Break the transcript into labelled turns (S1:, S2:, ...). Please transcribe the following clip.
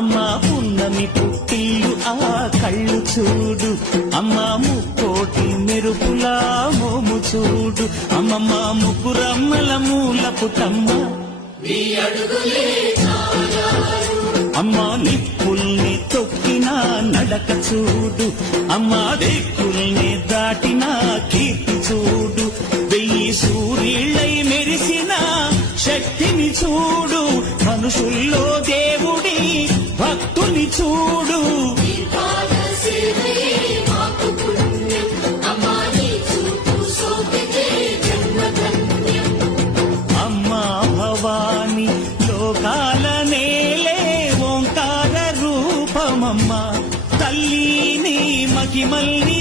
S1: అమ్మ ఉన్నమి పుట్టిల్లు ఆ కళ్ళు చూడు. అమ్మ ముక్కోటి మెరుపులా మోము చూడు. అమ్మమ్మ ముగ్గురమ్మల మూల పుట్టమ్మ అమ్మ నిప్పుల్ని తొక్కిన నడక చూడు. అమ్మ దిక్కుల్ని దాటిన కీర్తి చూడు. వెయ్యి మనుషుల్లో దేవుడి భక్తుని చూడు. అమ్మా భవాని లోకాల నేలే ఓంకార రూపమమ్మ. తల్లిని మహిమల్ని